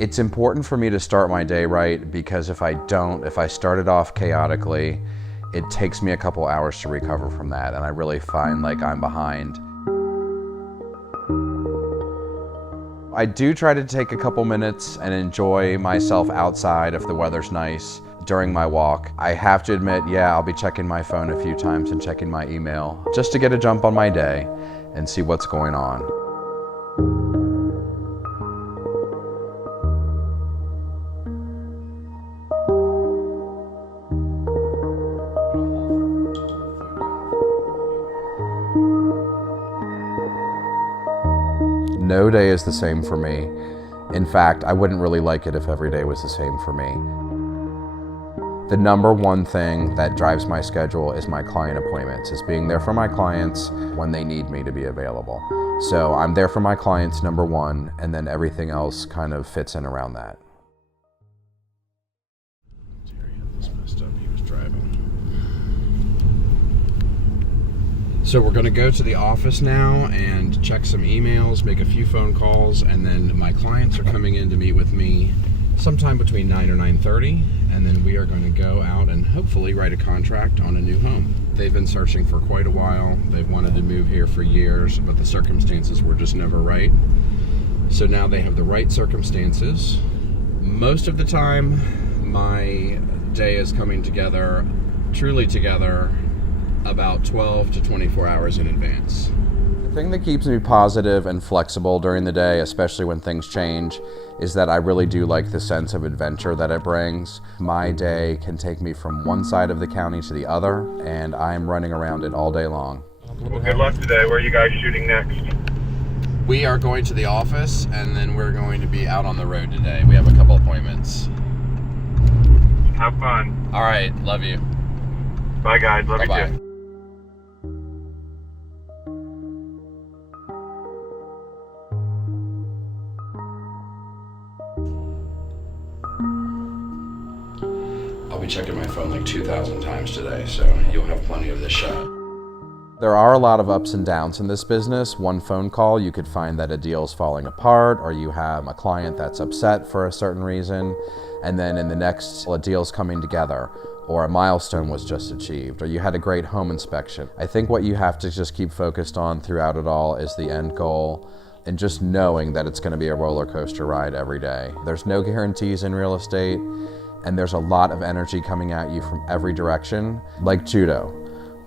It's important for me to start my day right, because if I don't, if I start it off chaotically, it takes me a couple hours to recover from that, and I really find like I'm behind. I do try to take a couple minutes and enjoy myself outside if the weather's nice during my walk. I have to admit, yeah, I'll be checking my phone a few times and checking my email just to get a jump on my day and see what's going on. No day is the same for me. In fact, I wouldn't really like it if every day was the same for me. The number one thing that drives my schedule is my client appointments, is being there for my clients when they need me to be available. So I'm there for my clients, number one, and then everything else kind of fits in around that. So we're going to go to the office now and check some emails, make a few phone calls, and then my clients are coming in to meet with me sometime between 9 or 9:30, and then we are going to go out and hopefully write a contract on a new home. They've been searching for quite a while. They've wanted to move here for years, but the circumstances were just never right. So now they have the right circumstances. Most of the time, my day is coming together, truly together, about 12 to 24 hours in advance. The thing that keeps me positive and flexible during the day, especially when things change, is that I really do like the sense of adventure that it brings. My day can take me from one side of the county to the other, and I'm running around it all day long. Well, good luck today. Where are you guys shooting next? We are going to the office, and then we're going to be out on the road today. We have a couple appointments. Have fun. All right, love you. Bye, guys. Love Bye-bye. you too. I'll be checking my phone like 2,000 times today, so you'll have plenty of this shot. There are a lot of ups and downs in this business. One phone call, you could find that a deal's falling apart, or you have a client that's upset for a certain reason, and then in the next, a deal's coming together, or a milestone was just achieved, or you had a great home inspection. I think what you have to just keep focused on throughout it all is the end goal, and just knowing that it's going to be a roller coaster ride every day. There's no guarantees in real estate, and there's a lot of energy coming at you from every direction. Like judo,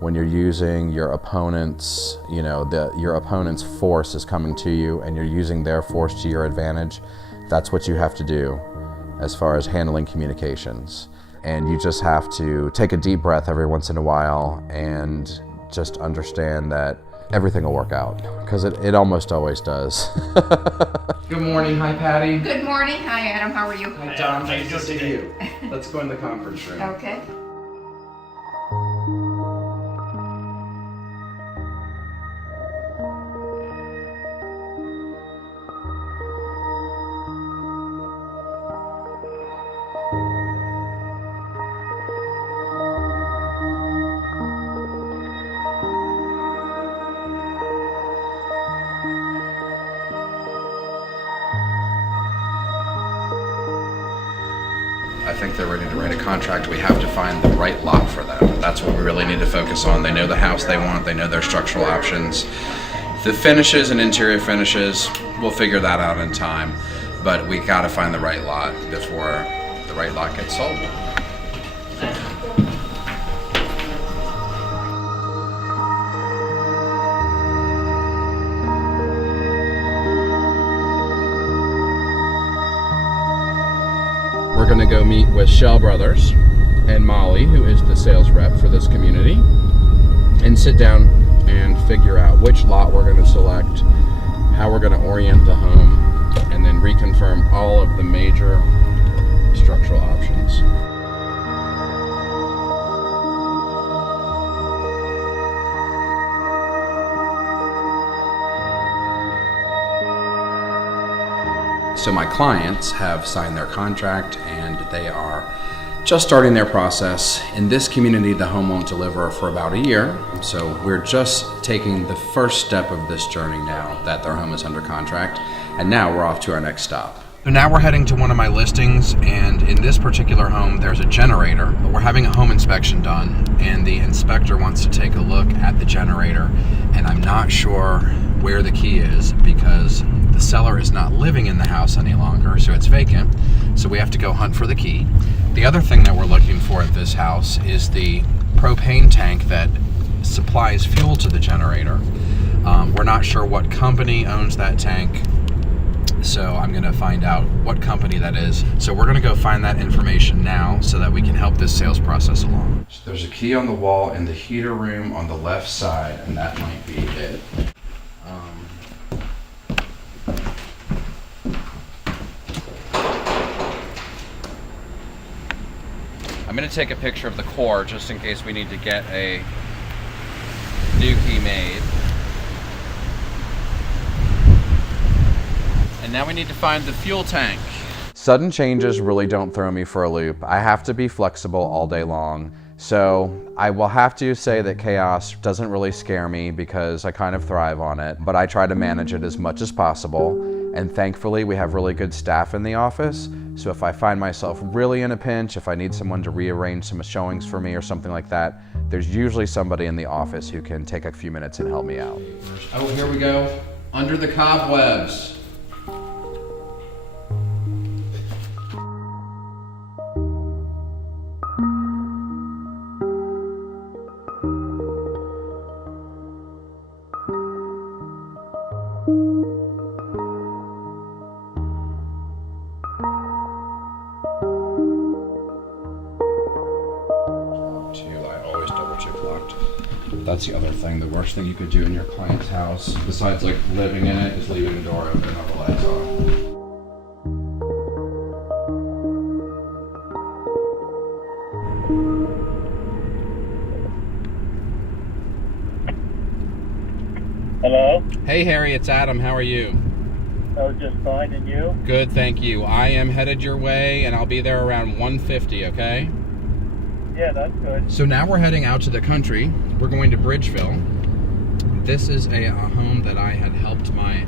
when you're using your opponent's, your opponent's force is coming to you and you're using their force to your advantage. That's what you have to do as far as handling communications. And you just have to take a deep breath every once in a while and just understand that everything will work out, because it almost always does. Good morning. Hi, Patty. Good morning. Hi, Adam. How are you? Hi, Tom. Nice to see you. Let's go in the conference room. Okay. I think they're ready to write a contract. We have to find the right lot for them. That's what we really need to focus on. They know the house they want, they know their structural options. The finishes and interior finishes, we'll figure that out in time, but we gotta find the right lot before the right lot gets sold. We're going to go meet with Shell Brothers and Molly, who is the sales rep for this community, and sit down and figure out which lot we're going to select, how we're going to orient the home, and then reconfirm all of the major structural options. So my clients have signed their contract and they are just starting their process. In this community, the home won't deliver for about a year. So we're just taking the first step of this journey now that their home is under contract. And now we're off to our next stop. So now we're heading to one of my listings, and in this particular home there's a generator, but we're having a home inspection done, and the inspector wants to take a look at the generator, and I'm not sure where the key is because the seller is not living in the house any longer, so it's vacant, so we have to go hunt for the key. The other thing that we're looking for at this house is the propane tank that supplies fuel to the generator. We're not sure what company owns that tank, so I'm going to find out what company that is. So we're going to go find that information now so that we can help this sales process along. So there's a key on the wall in the heater room on the left side, and that might be it. I'm going to take a picture of the core just in case we need to get a new key made. And now we need to find the fuel tank. Sudden changes really don't throw me for a loop. I have to be flexible all day long. So I will have to say that chaos doesn't really scare me because I kind of thrive on it, but I try to manage it as much as possible. And thankfully we have really good staff in the office. So if I find myself really in a pinch, if I need someone to rearrange some showings for me or something like that, there's usually somebody in the office who can take a few minutes and help me out. Oh, here we go. Under the cobwebs. That's the other thing. The worst thing you could do in your client's house, besides like living in it, is leaving the door open and all the lights on. Hello? Hey Harry, it's Adam. How are you? Oh, just fine, and you? Good, thank you. I am headed your way, and I'll be there around 1:50, okay? Yeah, that's good. So now we're heading out to the country. We're going to Bridgeville. This is a home that I had helped my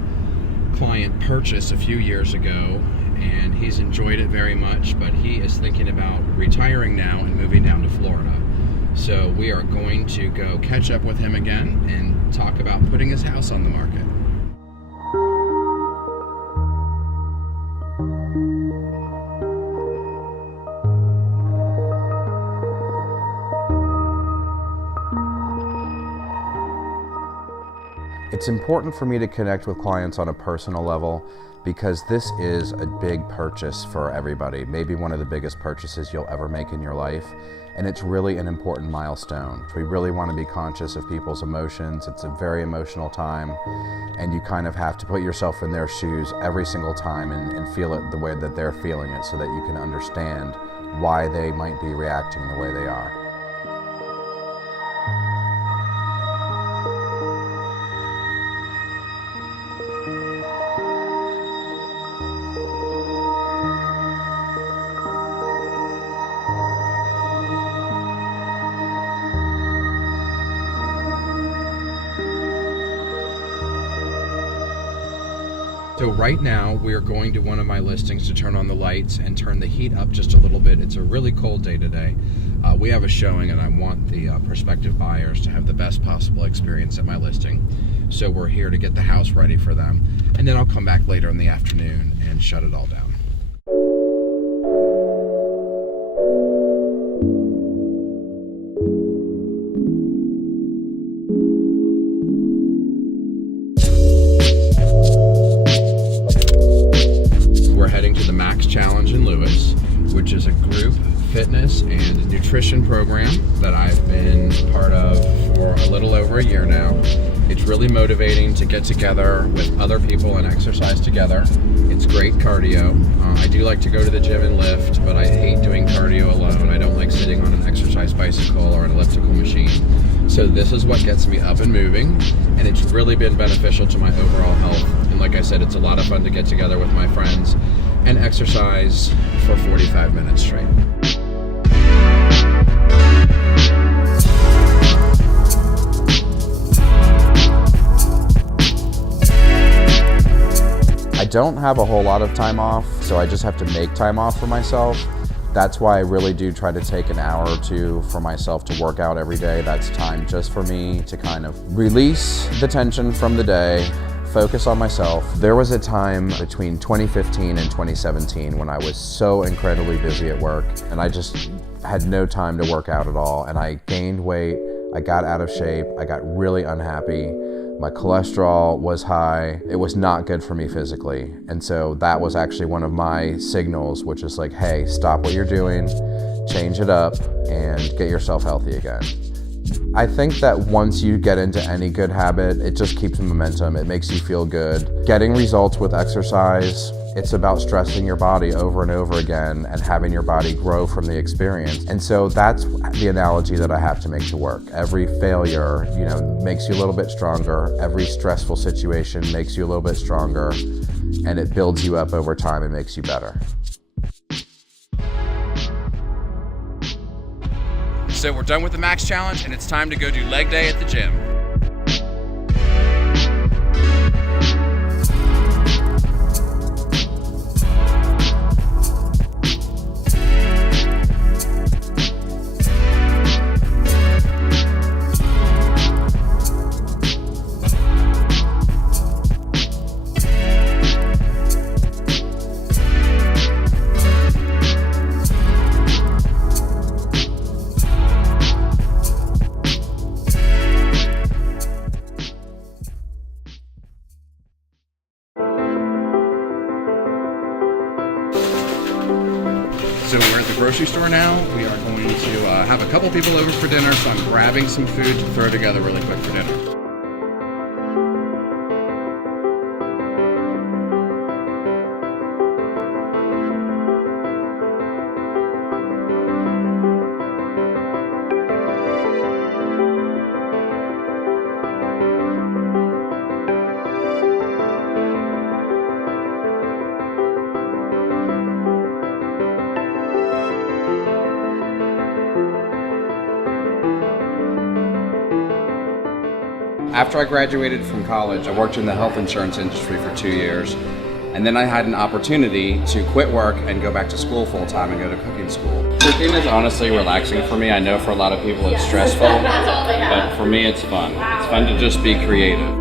client purchase a few years ago, and he's enjoyed it very much, but he is thinking about retiring now and moving down to Florida. So we are going to go catch up with him again and talk about putting his house on the market. It's important for me to connect with clients on a personal level because this is a big purchase for everybody, maybe one of the biggest purchases you'll ever make in your life, and it's really an important milestone. We really want to be conscious of people's emotions. It's a very emotional time, and you kind of have to put yourself in their shoes every single time and feel it the way that they're feeling it so that you can understand why they might be reacting the way they are. So right now we are going to one of my listings to turn on the lights and turn the heat up just a little bit. It's a really cold day today. We have a showing and I want the prospective buyers to have the best possible experience at my listing. So we're here to get the house ready for them. And then I'll come back later in the afternoon and shut it all down. Challenge in Lewis, which is a group fitness and nutrition program that I've been part of for a little over a year now. It's really motivating to get together with other people and exercise together. It's great cardio. I do like to go to the gym and lift, but I hate doing cardio alone. I don't like sitting on an exercise bicycle or an elliptical machine. So this is what gets me up and moving, and it's really been beneficial to my overall health. And like I said, it's a lot of fun to get together with my friends and exercise for 45 minutes straight. I don't have a whole lot of time off, so I just have to make time off for myself. That's why I really do try to take an hour or two for myself to work out every day. That's time just for me to kind of release the tension from the day, focus on myself. There was a time between 2015 and 2017 when I was so incredibly busy at work and I just had no time to work out at all, and I gained weight, I got out of shape, I got really unhappy. My cholesterol was high. It was not good for me physically. And so that was actually one of my signals, which is like, hey, stop what you're doing, change it up, and get yourself healthy again. I think that once you get into any good habit, it just keeps momentum. It makes you feel good. Getting results with exercise, it's about stressing your body over and over again and having your body grow from the experience. And so that's the analogy that I have to make to work. Every failure, makes you a little bit stronger. Every stressful situation makes you a little bit stronger, and it builds you up over time and makes you better. So we're done with the max challenge and it's time to go do leg day at the gym. So we're at the grocery store now. We are going to have a couple people over for dinner, so I'm grabbing some food to throw together really quick for dinner. After I graduated from college, I worked in the health insurance industry for 2 years, and then I had an opportunity to quit work and go back to school full time and go to cooking school. Cooking is honestly relaxing for me. I know for a lot of people it's stressful, but for me it's fun. It's fun to just be creative.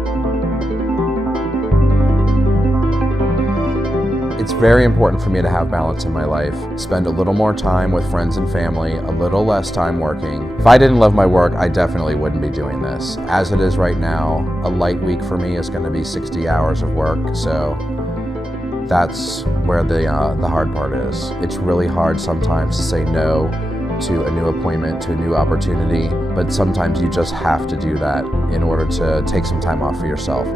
It's very important for me to have balance in my life, spend a little more time with friends and family, a little less time working. If I didn't love my work, I definitely wouldn't be doing this. As it is right now, a light week for me is going to be 60 hours of work, so that's where the hard part is. It's really hard sometimes to say no to a new appointment, to a new opportunity, but sometimes you just have to do that in order to take some time off for yourself.